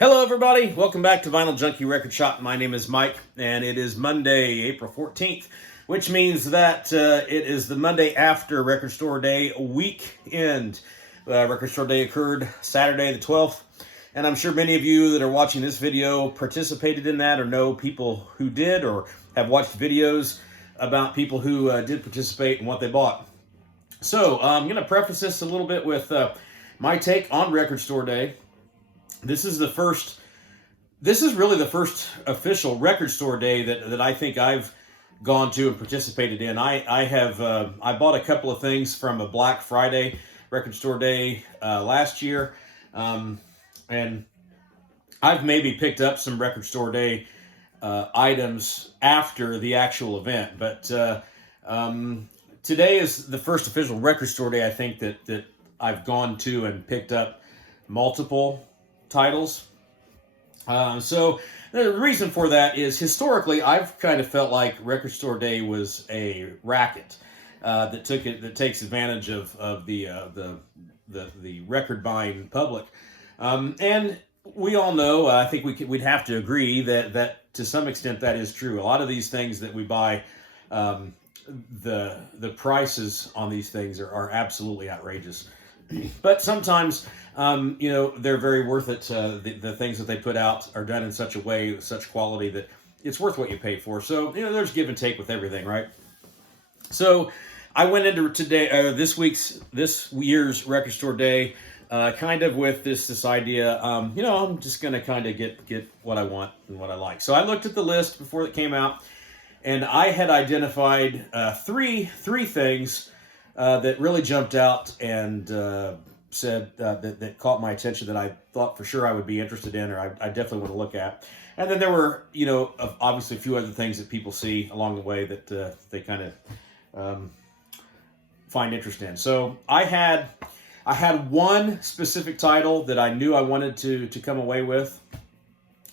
Hello, everybody. Welcome back to Vinyl Junkie Record Shop. My name is Mike, and it is Monday, April 14th, which means that it is the Monday after Record Store Day weekend. Record Store Day occurred Saturday the 12th, and I'm sure many of you that are watching this video participated in that or know people who did or have watched videos about people who did participate and what they bought. So I'm going to preface this a little bit with my take on Record Store Day. This is really the first official Record Store Day that I think I've gone to and participated in. I bought a couple of things from a Black Friday Record Store Day last year, and I've maybe picked up some Record Store Day items after the actual event. But today is the first official Record Store Day I think that I've gone to and picked up multiple titles. So the reason for that is historically I've kind of felt like Record Store Day was a racket that takes advantage of the record buying public, and we all know, I think we'd have to agree that to some extent that is true. A lot of these things that we buy, the prices on these things are absolutely outrageous. But sometimes, they're very worth it. The things that they put out are done in such a way, such quality that it's worth what you pay for. So, there's give and take with everything, right? So, I went into this year's Record Store Day, kind of with this idea. I'm just going to kind of get what I want and what I like. So, I looked at the list before it came out, and I had identified three things that really jumped out and said that caught my attention that I thought for sure I would be interested in, or I definitely want to look at. And then there were, obviously a few other things that people see along the way that they kind of find interest in. So I had one specific title that I knew I wanted to come away with,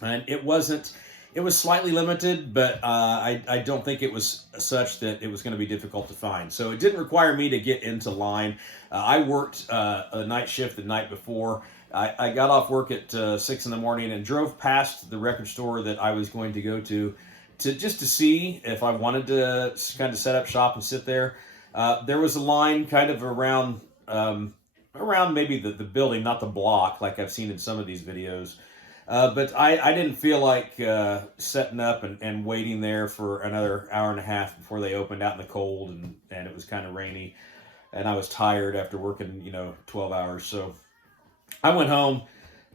and it was slightly limited, but I don't think it was such that it was going to be difficult to find. So it didn't require me to get into line. I worked a night shift the night before. I got off work at 6 in the morning and drove past the record store that I was going to go to just to see if I wanted to kind of set up shop and sit there. There was a line kind of around maybe the building, not the block like I've seen in some of these videos. But I didn't feel like setting up and waiting there for another hour and a half before they opened out in the cold, and it was kind of rainy, and I was tired after working 12 hours. So I went home,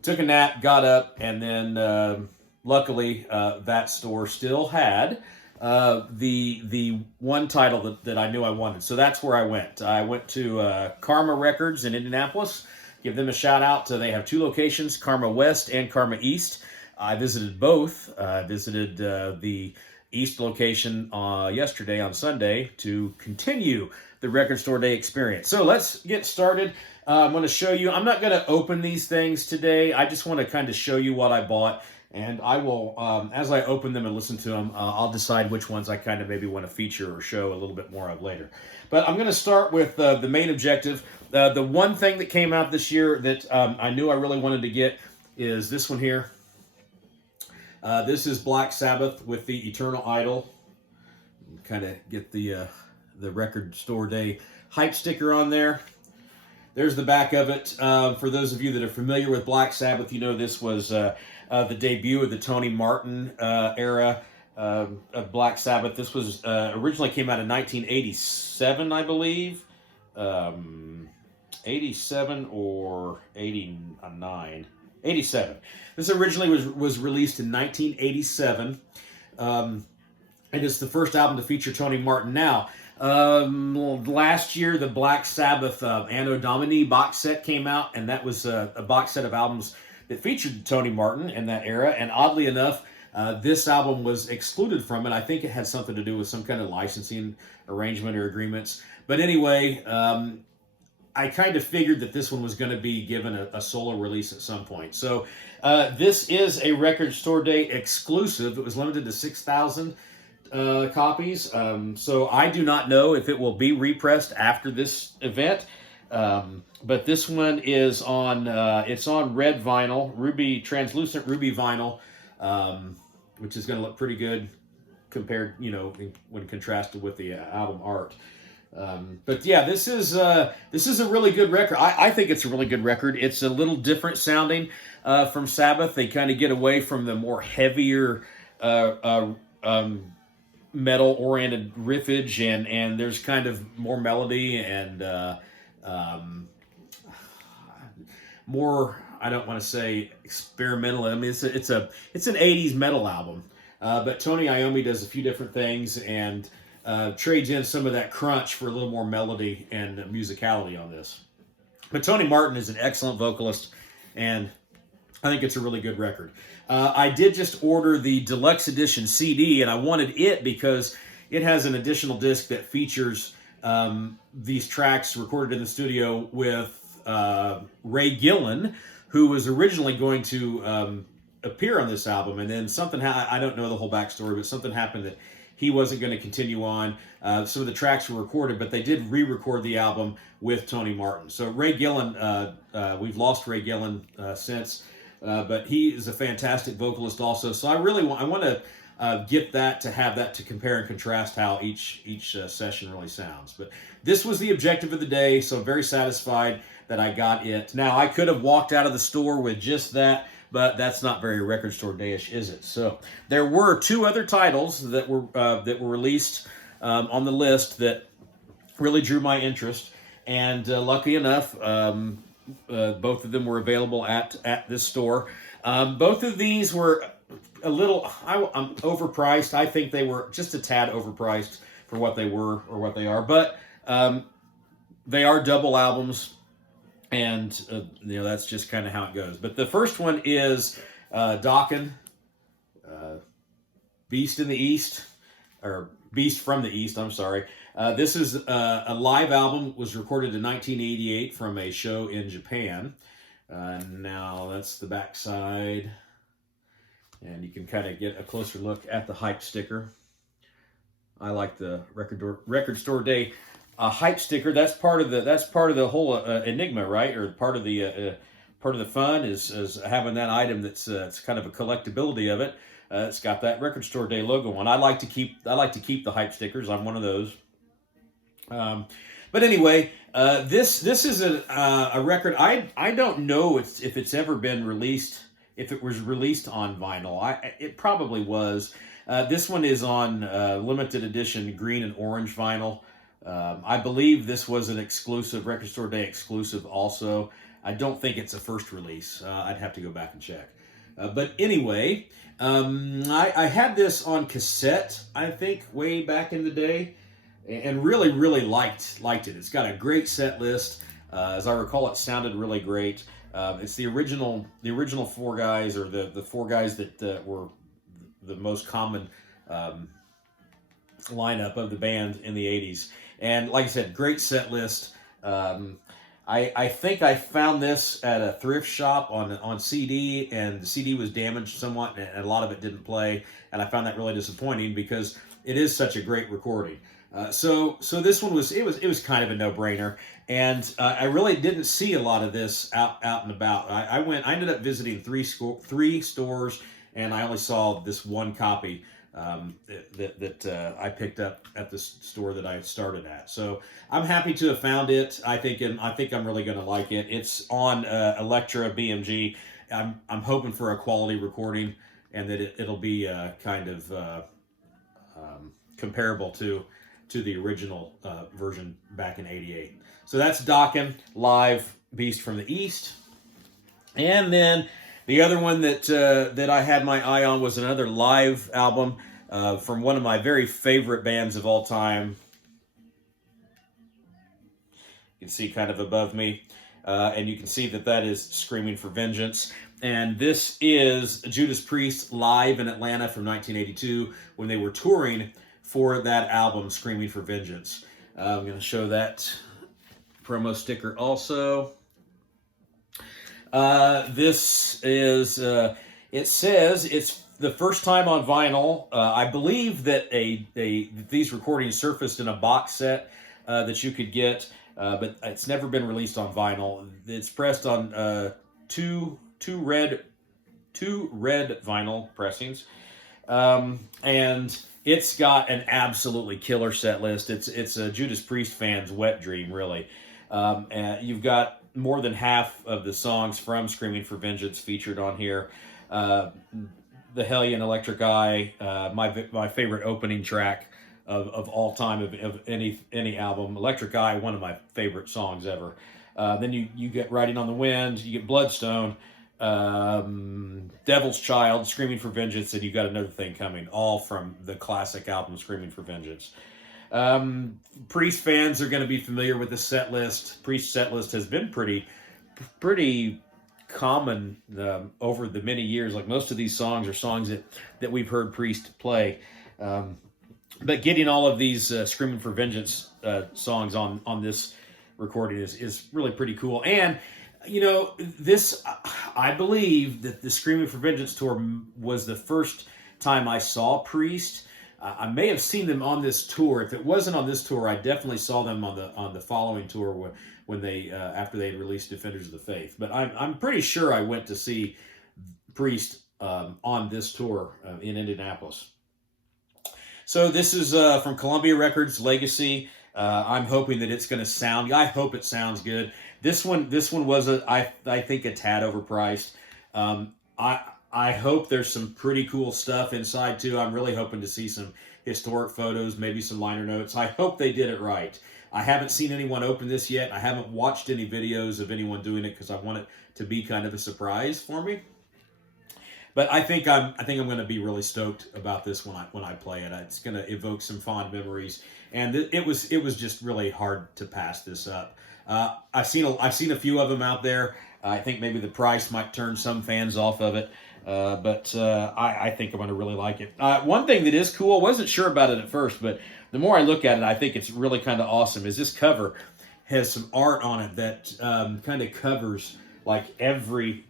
took a nap, got up, and then luckily that store still had the one title that I knew I wanted. So that's where I went. I went to Karma Records in Indianapolis. Give them a shout out. They have two locations, Karma West and Karma East. I visited both. I visited the East location yesterday on Sunday to continue the Record Store Day experience. So let's get started. I'm going to show you. I'm not going to open these things today. I just want to kind of show you what I bought. And I will, as I open them and listen to them, I'll decide which ones I kind of maybe want to feature or show a little bit more of later. But I'm going to start with the main objective. The one thing that came out this year that I knew I really wanted to get is this one here. This is Black Sabbath with the Eternal Idol. Kind of get the Record Store Day hype sticker on there. There's the back of it. For those of you that are familiar with Black Sabbath, this was the debut of the Tony Martin era of Black Sabbath. This was originally came out in 1987, I believe. 87 or 89. 87. This originally was released in 1987. And it's the first album to feature Tony Martin. Now, last year, the Black Sabbath Anno Domini box set came out, and that was a box set of albums that featured Tony Martin in that era. And oddly enough, this album was excluded from it. I think it had something to do with some kind of licensing arrangement or agreements. But anyway, I kind of figured that this one was going to be given a solo release at some point. So this is a Record Store Day exclusive. It was limited to 6,000 copies. So I do not know if it will be repressed after this event. But this one is on, it's on red vinyl, translucent ruby vinyl, which is going to look pretty good compared, when contrasted with the album art. But yeah, this is a really good record. I think it's a really good record. It's a little different sounding from Sabbath. They kind of get away from the more heavier metal-oriented riffage, and there's kind of more melody and more. I don't want to say experimental. I mean, it's an '80s metal album, but Tony Iommi does a few different things and trades in some of that crunch for a little more melody and musicality on this. But Tony Martin is an excellent vocalist, and I think it's a really good record. I did just order the deluxe edition CD, and I wanted it because it has an additional disc that features these tracks recorded in the studio with Ray Gillen, who was originally going to appear on this album, and then something I don't know the whole backstory, but something happened that he wasn't going to continue on. Some of the tracks were recorded, but they did re-record the album with Tony Martin. So Ray Gillen, we've lost Ray Gillen since, but he is a fantastic vocalist also. So I want to get that, to have that to compare and contrast how each session really sounds. But this was the objective of the day, so I'm very satisfied that I got it. Now, I could have walked out of the store with just that, but that's not very record store day-ish, is it? So there were two other titles that were released on the list that really drew my interest, and lucky enough, both of them were available at this store. Both of these were a little overpriced. I think they were just a tad overpriced for what they were or what they are, but they are double albums. And, that's just kind of how it goes. But the first one is Dokken, Beast in the East, or Beast from the East, I'm sorry. This is a live album, was recorded in 1988 from a show in Japan. Now, that's the back side. And you can kind of get a closer look at the hype sticker. I like the Record Store Day hype sticker. That's part of the whole enigma, right? Or part of the fun is having that item that's it's kind of a collectability of it. It's got that Record Store Day logo on. I like to keep the hype stickers. I'm one of those. But anyway, this is a record. I don't know if it's ever been released. If it was released on vinyl, it probably was. This one is on limited edition green and orange vinyl. I believe this was an exclusive, Record Store Day exclusive also. I don't think it's a first release. I'd have to go back and check. But anyway, I had this on cassette, I think, way back in the day, and really, really liked it. It's got a great set list. As I recall, it sounded really great. It's the original four guys, or the four guys that were the most common lineup of the band in the 80s. And like I said, great set list. I think I found this at a thrift shop on CD, and the CD was damaged somewhat, and a lot of it didn't play. And I found that really disappointing because it is such a great recording. So this one was kind of a no-brainer, and I really didn't see a lot of this out and about. I ended up visiting three stores, and I only saw this one copy that I picked up at the store that I started at. So I'm happy to have found it. I think I'm really going to like it. It's on Elektra BMG. I'm hoping for a quality recording, and that it'll be kind of comparable to the original version back in '88. So that's Dokken live, Beast from the East. And then the other one that I had my eye on was another live album from one of my very favorite bands of all time. You can see kind of above me, and you can see that is Screaming for Vengeance. And this is Judas Priest live in Atlanta from 1982 when they were touring for that album, Screaming for Vengeance. I'm going to show that promo sticker also. This is, it says it's the first time on vinyl. I believe that these recordings surfaced in a box set that you could get but it's never been released on vinyl. It's pressed on two red vinyl pressings, and it's got an absolutely killer set list. It's a Judas Priest fan's wet dream, really. And you've got more than half of the songs from Screaming for Vengeance featured on here. The Hellion Electric Eye, my favorite opening track of all time of any album. Electric Eye, one of my favorite songs ever. Then you get Riding on the Wind, you get Bloodstone, Devil's Child, Screaming for Vengeance, and you got Another Thing Coming, all from the classic album Screaming for Vengeance. Priest fans are going to be familiar with the set list. Priest set list has been pretty common over the many years. Like most of these songs are songs that we've heard Priest play. But getting all of these Screaming for Vengeance songs on this recording is really pretty cool. And this, I believe that the Screaming for Vengeance tour was the first time I saw Priest. I may have seen them on this tour. If it wasn't on this tour, I definitely saw them on the following tour when they after they had released Defenders of the Faith. But I'm pretty sure I went to see Priest on this tour in Indianapolis. So this is from Columbia Records Legacy. I'm hoping that it's going to sound. I hope it sounds good. This one was I think a tad overpriced. I hope there's some pretty cool stuff inside too. I'm really hoping to see some historic photos, maybe some liner notes. I hope they did it right. I haven't seen anyone open this yet. I haven't watched any videos of anyone doing it because I want it to be kind of a surprise for me. But I think I'm going to be really stoked about this when I play it. It's going to evoke some fond memories, and it was just really hard to pass this up. I've seen a few of them out there. I think maybe the price might turn some fans off of it, but I think I'm going to really like it. One thing that is cool, I wasn't sure about it at first, but the more I look at it, I think it's really kind of awesome. Is this cover has some art on it that kind of covers like every.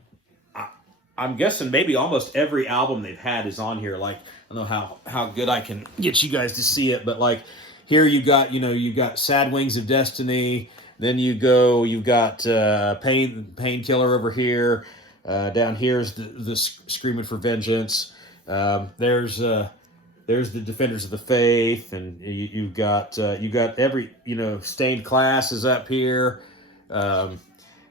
I'm guessing maybe almost every album they've had is on here. Like, I don't know how good I can get you guys to see it, but like here you've got Sad Wings of Destiny. Then you've got Painkiller over here. Down here's the Screaming for Vengeance. There's the Defenders of the Faith, and you've got every Stained Class is up here.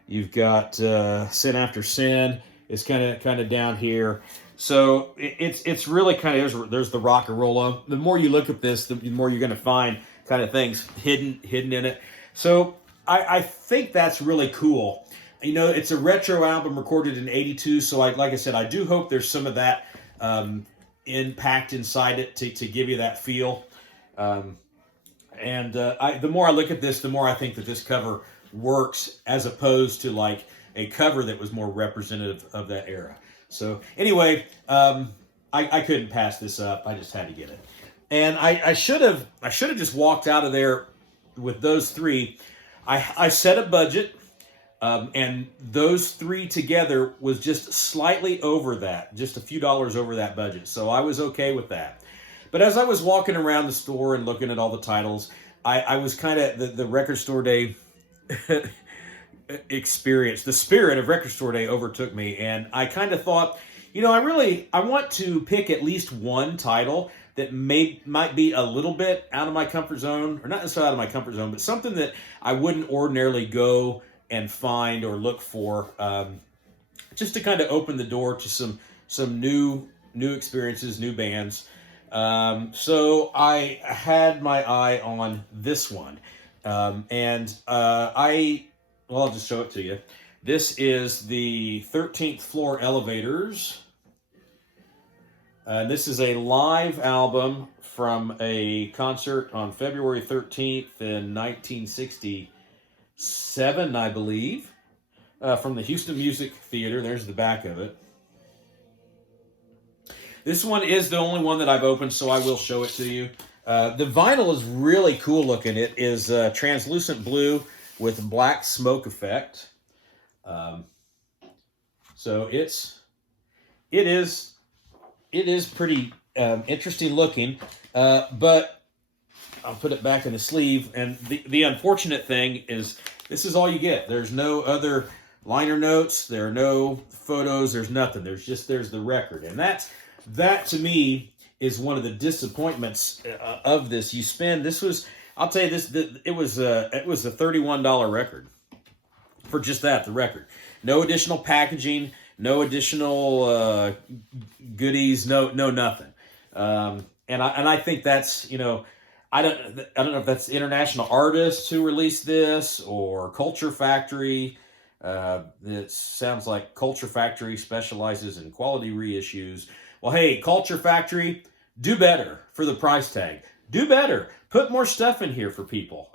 You've got Sin After Sin. It's kind of down here. So it's really kind of there's the rock and roll. The more you look at this, the more you're going to find kind of things hidden in it. So I think that's really cool. It's a retro album recorded in '82. So like I said, I do hope there's some of that impact inside it to give you that feel. The more I look at this, the more I think that this cover works as opposed to like a cover that was more representative of that era. So anyway, I couldn't pass this up. I just had to get it. And I should have just walked out of there with those three. I set a budget, and those three together was just slightly over that, just a few dollars over that budget. So I was okay with that. But as I was walking around the store and looking at all the titles, I was kind of the record store day experience, the spirit of record store day overtook me, and I kind of thought, I want to pick at least one title that might be a little bit out of my comfort zone, or not necessarily out of my comfort zone, but something that I wouldn't ordinarily go and find or look for, just to kind of open the door to some new experiences, new bands. So I had my eye on this one, and I'll just show it to you. This is the 13th Floor Elevators. This is a live album from a concert on February 13th in 1967, I believe, from the Houston Music Theater. There's the back of it. This one is the only one that I've opened, so I will show it to you. The vinyl is really cool looking. It is translucent blue with black smoke effect. So it is pretty interesting looking, but I'll put it back in the sleeve. And the unfortunate thing is this is all you get. There's no other liner notes. There are no photos. There's nothing. There's the record. And that to me is one of the disappointments of this. I'll tell you this, it was a $31 record for just that, the record. No additional packaging, no additional goodies, no nothing. And I think that's, I don't know if that's international artists who released this or Culture Factory. It sounds like Culture Factory specializes in quality reissues. Well, hey, Culture Factory, do better for the price tag. Do better. Put more stuff in here for people.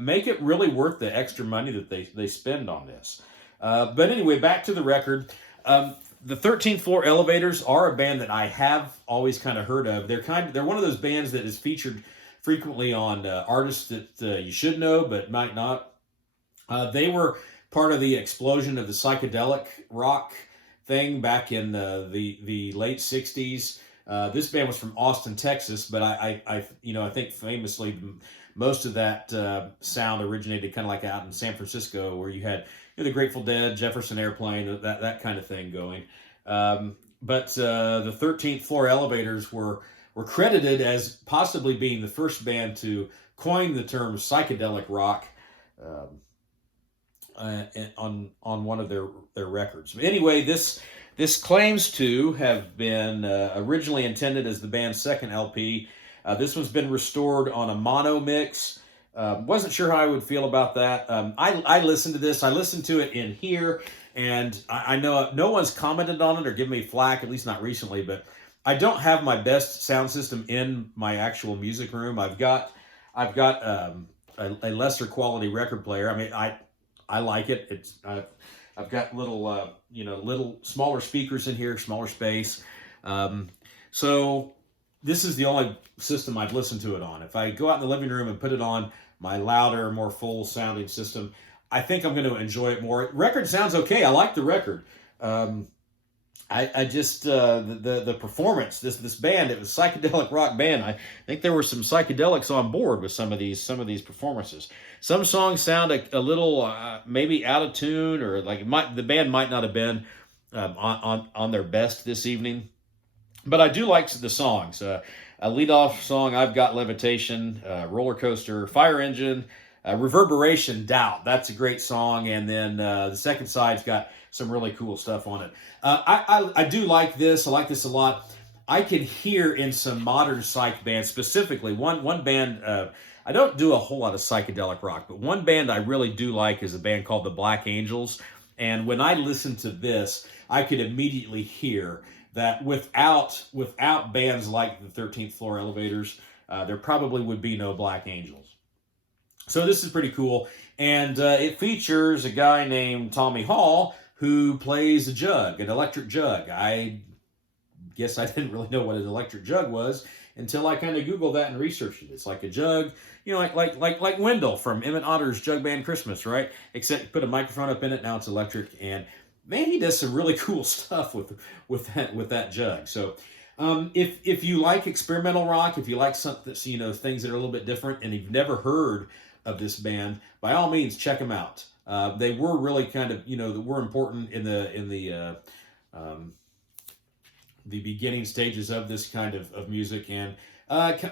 Make it really worth the extra money that they spend on this. But anyway, back to the record. The 13th Floor Elevators are a band that I have always kind of heard of. They're one of those bands that is featured frequently on artists that you should know but might not. They were part of the explosion of the psychedelic rock thing back in the late 60s. This band was from Austin, Texas, but I think famously most of that sound originated kind of like out in San Francisco, where you had the Grateful Dead, Jefferson Airplane, that kind of thing going. But the 13th Floor Elevators were credited as possibly being the first band to coin the term psychedelic rock on one of their records. But anyway, this claims to have been originally intended as the band's second LP. This one's been restored on a mono mix. Wasn't sure how I would feel about that. I listened to this. I listened to it in here, and I know no one's commented on it or given me flack, at least not recently, but I don't have my best sound system in my actual music room. I've got a lesser quality record player. I mean, I like it. I've got little smaller speakers in here, smaller space. So this is the only system I'd listen to it on. If I go out in the living room and put it on my louder, more full sounding system, I think I'm going to enjoy it more. Record sounds okay. I like the record. I just the performance. This band, it was a psychedelic rock band. I think there were some psychedelics on board with some of these performances. Some songs sound a little maybe out of tune, or like the band might not have been on their best this evening. But I do like the songs. A lead-off song, I've Got Levitation, Roller Coaster, Fire Engine, Reverberation, Doubt. That's a great song. And then the second side's got some really cool stuff on it. I do like this. I like this a lot. I can hear in some modern psych bands, specifically one band, I don't do a whole lot of psychedelic rock, but one band I really do like is a band called the Black Angels. And when I listen to this, I could immediately hear that without bands like the 13th Floor Elevators, there probably would be no Black Angels. So this is pretty cool. And it features a guy named Tommy Hall who plays a jug, an electric jug. I guess I didn't really know what an electric jug was until I kind of Googled that and researched it. It's like a jug, like Wendell from Emmett Otter's Jug Band Christmas, right? Except you put a microphone up in it, now it's electric, and man, he does some really cool stuff with that jug. So if you like experimental rock, if you like something, things that are a little bit different, and you've never heard of this band, by all means, check them out. They were really kind of, were important in the beginning stages of this kind of music, and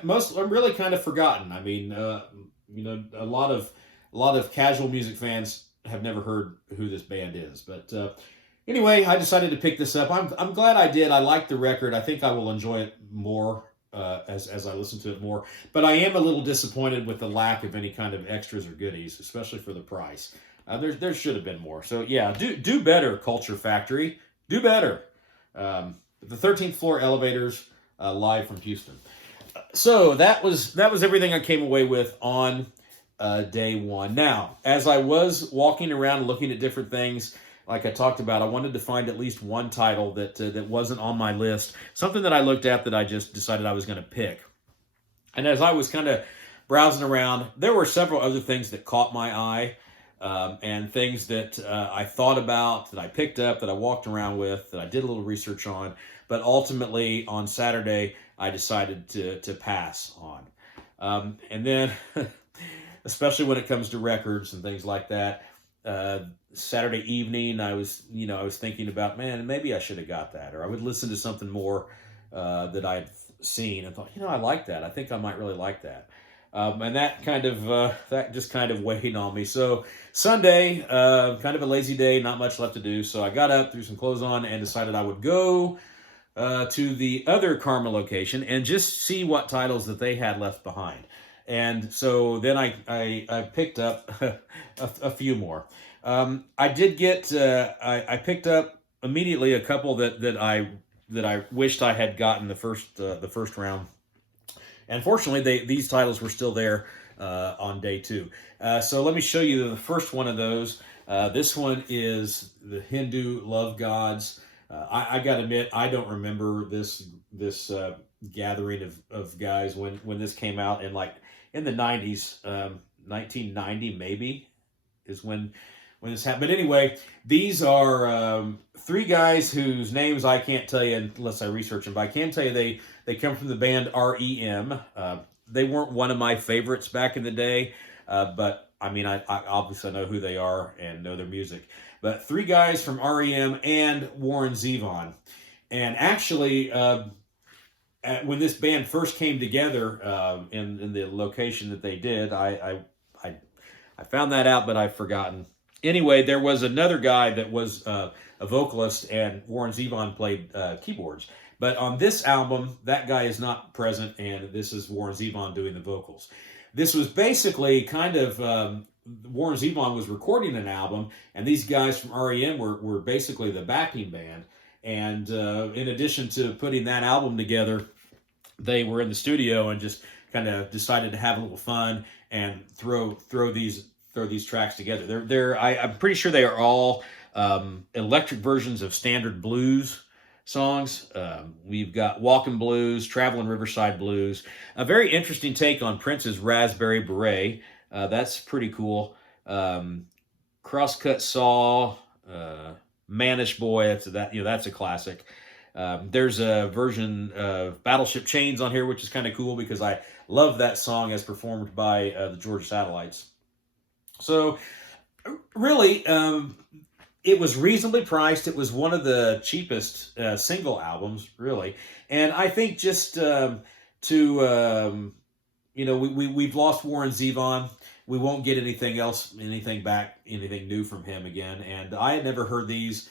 most are really kind of forgotten. I mean, a lot of casual music fans have never heard who this band is. But anyway, I decided to pick this up. I'm glad I did. I like the record. I think I will enjoy it more as I listen to it more. But I am a little disappointed with the lack of any kind of extras or goodies, especially for the price. There should have been more. So yeah, do better, Culture Factory. Do better. The 13th Floor Elevators, live from Houston. So that was everything I came away with on day one. Now, as I was walking around and looking at different things, like I talked about, I wanted to find at least one title that wasn't on my list, something that I looked at that I just decided I was going to pick. And as I was kind of browsing around, there were several other things that caught my eye, and things that I thought about, that I picked up, that I walked around with, that I did a little research on. But ultimately, on Saturday, I decided to pass on. And then, especially when it comes to records and things like that, Saturday evening, I was thinking about, man, maybe I should have got that, or I would listen to something more that I'd seen and thought, I like that. I think I might really like that. And that just kind of weighed on me. So Sunday, kind of a lazy day, not much left to do. So I got up, threw some clothes on, and decided I would go to the other Karma location and just see what titles that they had left behind. And so then I picked up a few more. I did get I picked up immediately a couple that I wished I had gotten the first round. And fortunately, these titles were still there on day two. So let me show you the first one of those. This one is the Hindu Love Gods. I got to admit, I don't remember this gathering of guys when this came out in the 90s, 1990 maybe is when this happened. But anyway, these are three guys whose names I can't tell you unless I research them. But I can tell you they come from the band REM. They weren't one of my favorites back in the day, but I mean, I obviously know who they are and know their music. But three guys from REM and Warren Zevon. And actually, when this band first came together in the location that they did, I found that out, but I've forgotten. Anyway, there was another guy that was a vocalist, and Warren Zevon played keyboards. But on this album, that guy is not present, and this is Warren Zevon doing the vocals. This was basically kind of Warren Zevon was recording an album, and these guys from REM were basically the backing band. And in addition to putting that album together, they were in the studio and just kind of decided to have a little fun and throw these tracks together. I'm pretty sure they are all electric versions of standard blues songs. We've got Walkin' Blues, Travelin' Riverside Blues, a very interesting take on Prince's Raspberry Beret. That's pretty cool. Crosscut Saw, Manish Boy. That's a classic. There's a version of Battleship Chains on here, which is kind of cool because I love that song as performed by the Georgia Satellites. So, really, it was reasonably priced. It was one of the cheapest single albums, really. And I think just we've lost Warren Zevon. We won't get anything new from him again. And I had never heard these.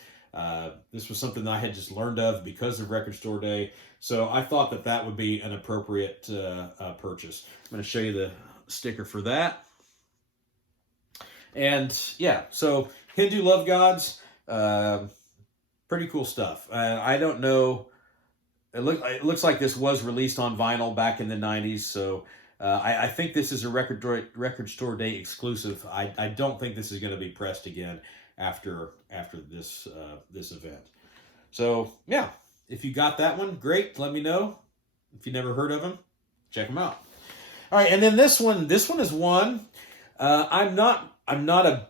This was something that I had just learned of because of Record Store Day. So I thought that would be an appropriate purchase. I'm going to show you the sticker for that. And yeah, so Hindu Love Gods, pretty cool stuff. I don't know. It looks like this was released on vinyl back in the 90s. So I think this is a Record Store Day exclusive. I don't think this is going to be pressed again after this event. So yeah, if you got that one, great. Let me know. If you never heard of them, check them out. All right, and then this one is one. I'm not a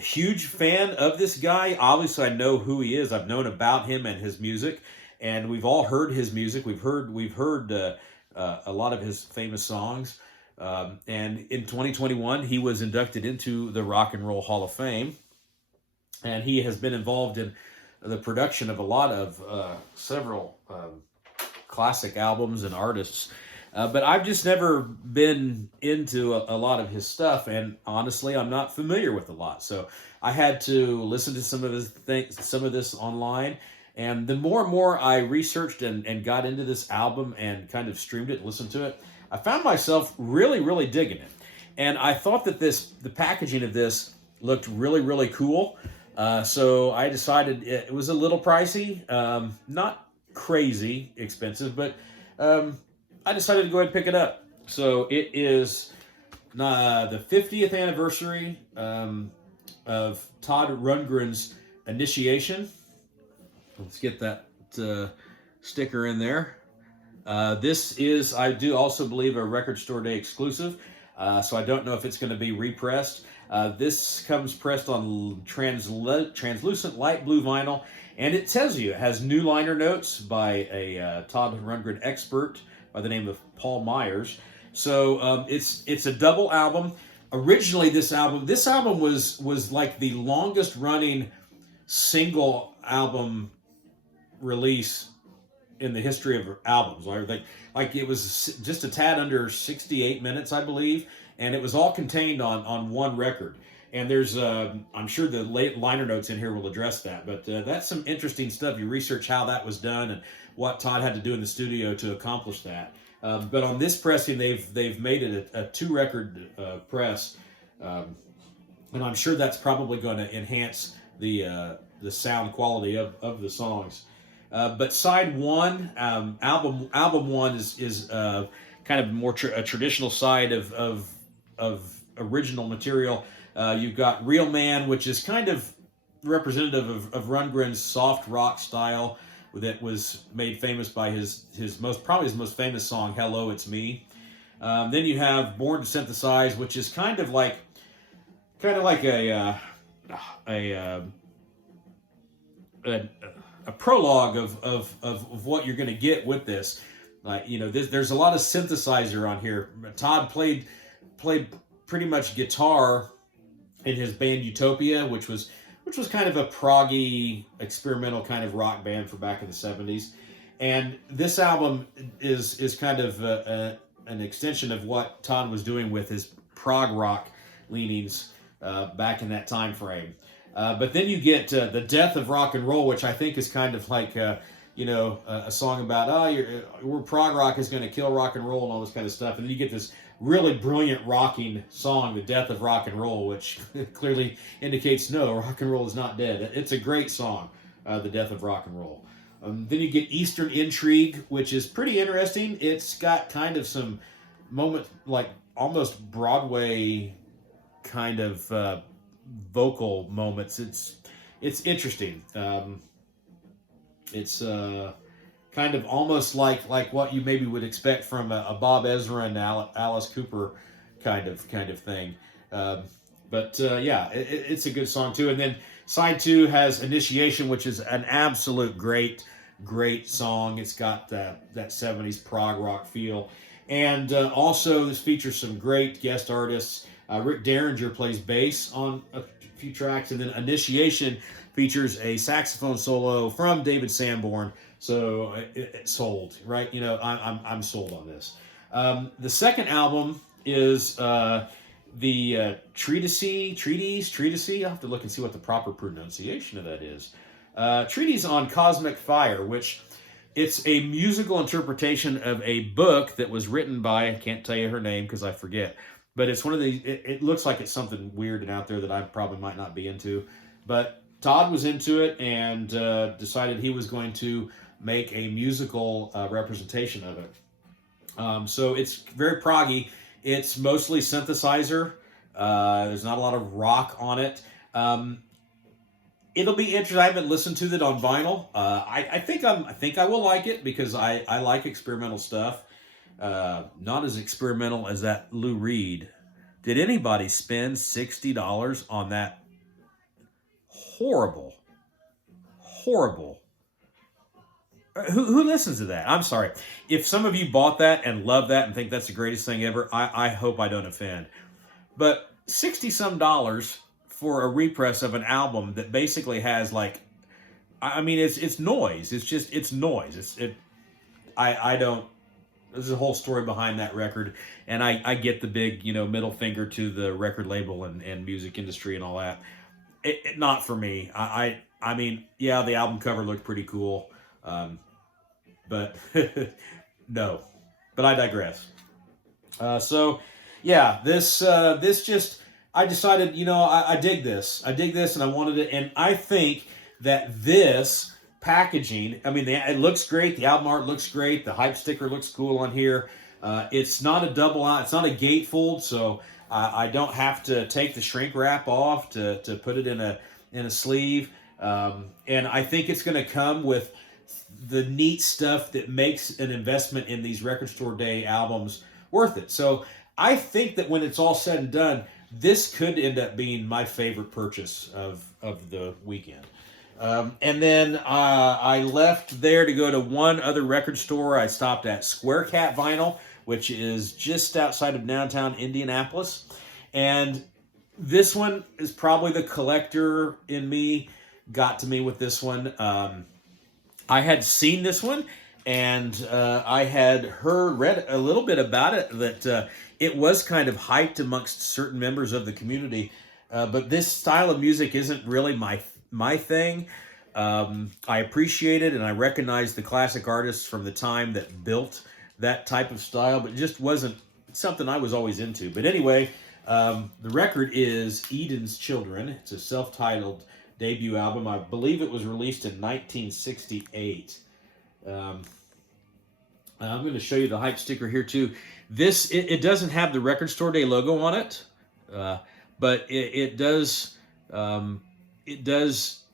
huge fan of this guy. Obviously, I know who he is. I've known about him and his music, and we've all heard his music. We've heard a lot of his famous songs. And in 2021, he was inducted into the Rock and Roll Hall of Fame, and he has been involved in the production of a lot of several classic albums and artists. But I've just never been into a lot of his stuff, and honestly, I'm not familiar with a lot. So I had to listen to some of this online, and the more and more I researched and got into this album and kind of streamed it, listened to it, I found myself really, really digging it. And I thought that the packaging of this looked really, really cool. So I decided it was a little pricey, not crazy expensive, but I decided to go ahead and pick it up. So it is the 50th anniversary of Todd Rundgren's initiation. Let's get that sticker in there. This is, I do also believe, a Record Store Day exclusive. So I don't know if it's going to be repressed. This comes pressed on translucent light blue vinyl. And it tells you it has new liner notes by a Todd Rundgren expert by the name of Paul Myers. So it's a double album. Originally, this album was like the longest running single album release in the history of albums. Like it was just a tad under 68 minutes, I believe, and it was all contained on one record. And there's, I'm sure the liner notes in here will address that, but that's some interesting stuff. You research how that was done and what Todd had to do in the studio to accomplish that. But on this pressing, they've made it a 2-record press, and I'm sure that's probably going to enhance the sound quality of the songs. But side one, album one is kind of more a traditional side of original material. You've got Real Man, which is kind of representative of Rundgren's soft rock style that was made famous by his most famous song, Hello, It's Me. Then you have Born to Synthesize, which is kind of like a prologue of what you're going to get with this. There's a lot of synthesizer on here. Todd played pretty much guitar in his band Utopia, which was kind of a proggy experimental kind of rock band for back in the 70s. And this album is kind of an extension of what Todd was doing with his prog rock leanings back in that time frame. But then you get The Death of Rock and Roll, which I think is kind of like, a song about, we're prog rock is going to kill rock and roll and all this kind of stuff. And then you get this really brilliant rocking song, The Death of Rock and Roll, which clearly indicates, no, rock and roll is not dead. It's a great song, The Death of Rock and Roll. Then you get Eastern Intrigue, which is pretty interesting. It's got kind of some moment, like almost Broadway kind of vocal moments. It's interesting. It's kind of almost like what you maybe would expect from a Bob Ezra and Alice Cooper kind of thing. It's a good song too. And then side two has Initiation, which is an absolute great song. It's got that 70s prog rock feel. And also this features some great guest artists. Rick Derringer plays bass on a few tracks, and then Initiation features a saxophone solo from David Sanborn. So it sold, right? I'm sold on this. The second album is the Treatise. I'll have to look and see what the proper pronunciation of that is. Treatise on Cosmic Fire, which it's a musical interpretation of a book that was written by, I can't tell you her name because I forget, but it's one of the, it looks like it's something weird and out there that I probably might not be into. But Todd was into it and decided he was going to make a musical representation of it. So it's very proggy. It's mostly synthesizer. There's not a lot of rock on it. It'll be interesting. I haven't listened to it on vinyl. I think I will like it because I like experimental stuff. Not as experimental as that Lou Reed. Did anybody spend $60 on that horrible? Who listens to that? I'm sorry. If some of you bought that and love that and think that's the greatest thing ever, I hope I don't offend. But $60-some for a repress of an album that basically has it's noise. It's noise. I don't. There's a whole story behind that record, and I get the big middle finger to the record label and music industry and all that. Not for me. I mean, yeah, the album cover looked pretty cool. But no, but I digress. This just, I decided, I dig this, and I wanted it. And I think that this packaging, it looks great. The album art looks great. The hype sticker looks cool on here. It's not a double out. It's not a gatefold. So I don't have to take the shrink wrap off to put it in a sleeve. And I think it's going to come with the neat stuff that makes an investment in these Record Store Day albums worth it. So I think that when it's all said and done, this could end up being my favorite purchase of the weekend. And then I left there to go to one other record store. I stopped at Square Cat Vinyl, which is just outside of downtown Indianapolis. And this one is probably the collector in me got to me with this one. I had seen this one, and I had read a little bit about it, that it was kind of hyped amongst certain members of the community. But this style of music isn't really my thing. I appreciate it, and I recognize the classic artists from the time that built that type of style, but it just wasn't something I was always into. But anyway, the record is Eden's Children. It's a self-titled debut album. I believe it was released in 1968. I'm going to show you the hype sticker here too. It doesn't have the Record Store Day logo on it, but it does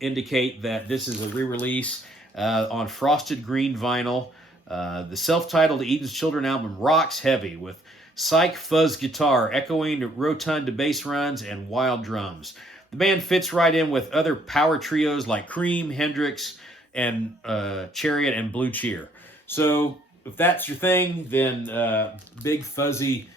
indicate that this is a re-release on frosted green vinyl. The self-titled Eden's Children album rocks heavy with psych fuzz guitar echoing rotund bass runs and wild drums. The band fits right in with other power trios like Cream, Hendrix, and Chariot and Blue Cheer. So if that's your thing, then big fuzzy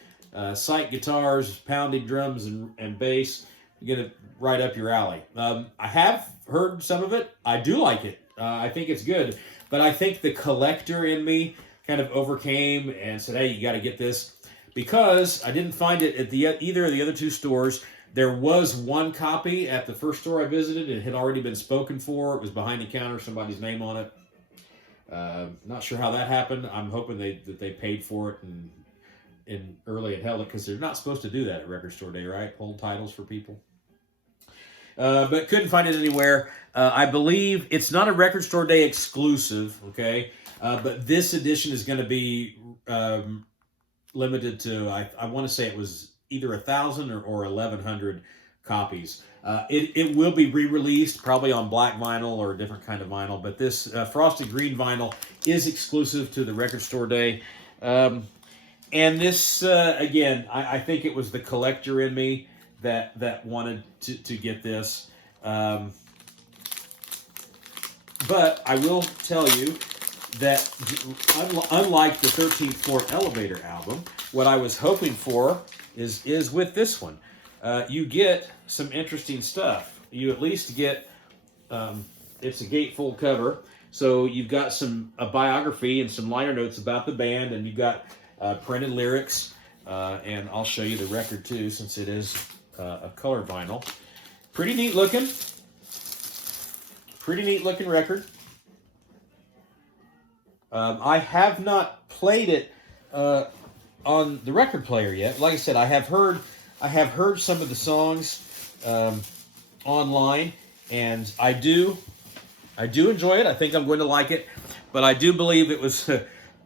psych guitars, pounding drums and bass, you're gonna right up your alley. I have heard some of it. I do like it. I think it's good, but I think the collector in me kind of overcame and said, "Hey, you got to get this," because I didn't find it at either of the other two stores. There was one copy at the first store I visited. It had already been spoken for. It was behind the counter, somebody's name on it. Not sure how that happened. I'm hoping that they paid for it and early and held it, because they're not supposed to do that at Record Store Day, right? Hold titles for people. But couldn't find it anywhere. I believe it's not a Record Store Day exclusive, okay? But this edition is going to be limited to, I want to say it was either 1,000 or 1,100 copies. It will be re-released, probably on black vinyl or a different kind of vinyl, but this frosted green vinyl is exclusive to the Record Store Day. And this, again, I think it was the collector in me that wanted to get this. But I will tell you that unlike the 13th Floor Elevator album, what I was hoping for is with this one. You get some interesting stuff. You at least get, it's a gatefold cover, so you've got a biography and some liner notes about the band, and you've got printed lyrics, and I'll show you the record too, since it is a color vinyl. Pretty neat looking record. I have not played it on the record player yet. Like I said, I have heard some of the songs online, and I do enjoy it. I think I'm going to like it, but I do believe it was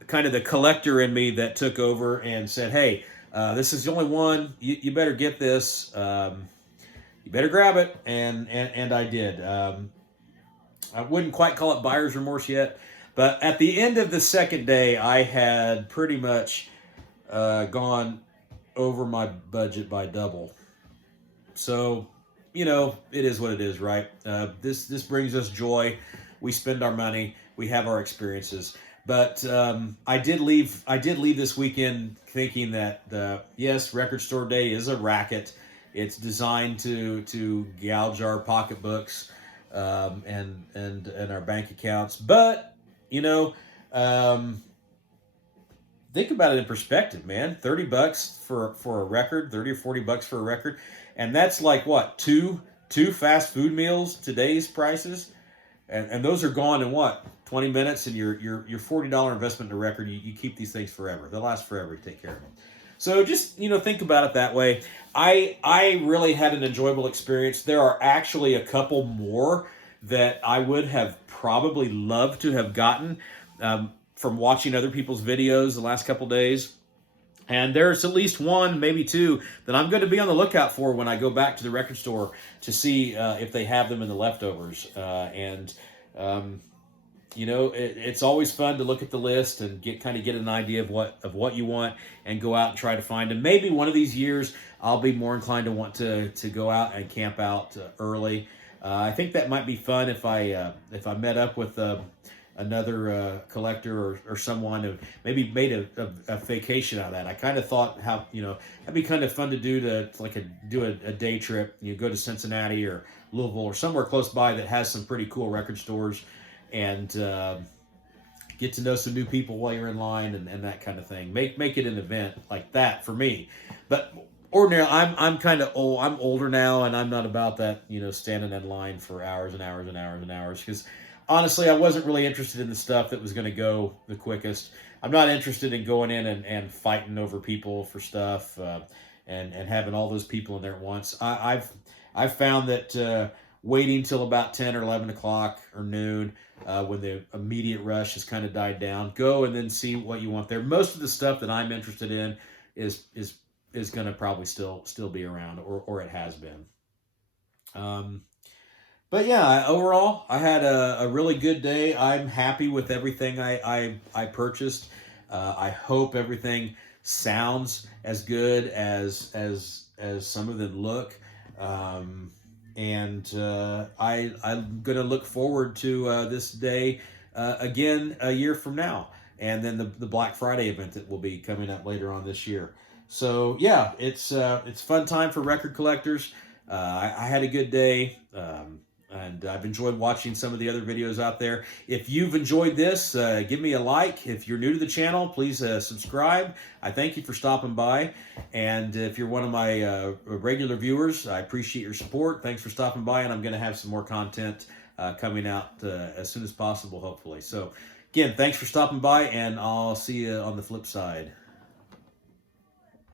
kind of the collector in me that took over and said, "Hey, this is the only one. You better get this. You better grab it." And I did. I wouldn't quite call it buyer's remorse yet, but at the end of the second day, I had pretty much gone over my budget by double. So, it is what it is, right? This brings us joy. We spend our money. We have our experiences. But I did leave this weekend thinking that yes, Record Store Day is a racket. It's designed to gouge our pocketbooks and our bank accounts. But think about it in perspective, man. $30 for a record, $30 or $40 for a record, and that's like what, two fast food meals today's prices, and those are gone in what, 20 minutes, and your $40 investment in a record, you keep these things forever. They'll last forever. You take care of them. So just think about it that way. I really had an enjoyable experience. There are actually a couple more that I would have probably loved to have gotten from watching other people's videos the last couple days. And there's at least one, maybe two, that I'm going to be on the lookout for when I go back to the record store to see if they have them in the leftovers. It's always fun to look at the list and get an idea of what you want and go out and try to find them. Maybe one of these years I'll be more inclined to want to go out and camp out early. I think that might be fun if I met up with another collector or someone who maybe made a vacation out of that. I kind of thought how that'd be kind of fun to do do a day trip. You go to Cincinnati or Louisville or somewhere close by that has some pretty cool record stores, and get to know some new people while you're in line and that kind of thing. Make it an event like that for me. But ordinarily, I'm kind of old. I'm older now, and I'm not about that. Standing in line for hours and hours and hours and hours. Because honestly, I wasn't really interested in the stuff that was going to go the quickest. I'm not interested in going in and fighting over people for stuff and having all those people in there at once. I've found that waiting till about 10 or 11 o'clock or noon when the immediate rush has kind of died down, go and then see what you want there. Most of the stuff that I'm interested in is going to probably still be around, or it has been. But yeah, overall, I had a really good day. I'm happy with everything I purchased. I hope everything sounds as good as some of them look. And I'm going to look forward to this day again a year from now. And then the Black Friday event that will be coming up later on this year. So yeah, it's fun time for record collectors. I had a good day. And I've enjoyed watching some of the other videos out there. If you've enjoyed this, give me a like. If you're new to the channel, please subscribe. I thank you for stopping by. And if you're one of my regular viewers, I appreciate your support. Thanks for stopping by, and I'm going to have some more content coming out as soon as possible, hopefully. So, again, thanks for stopping by, and I'll see you on the flip side.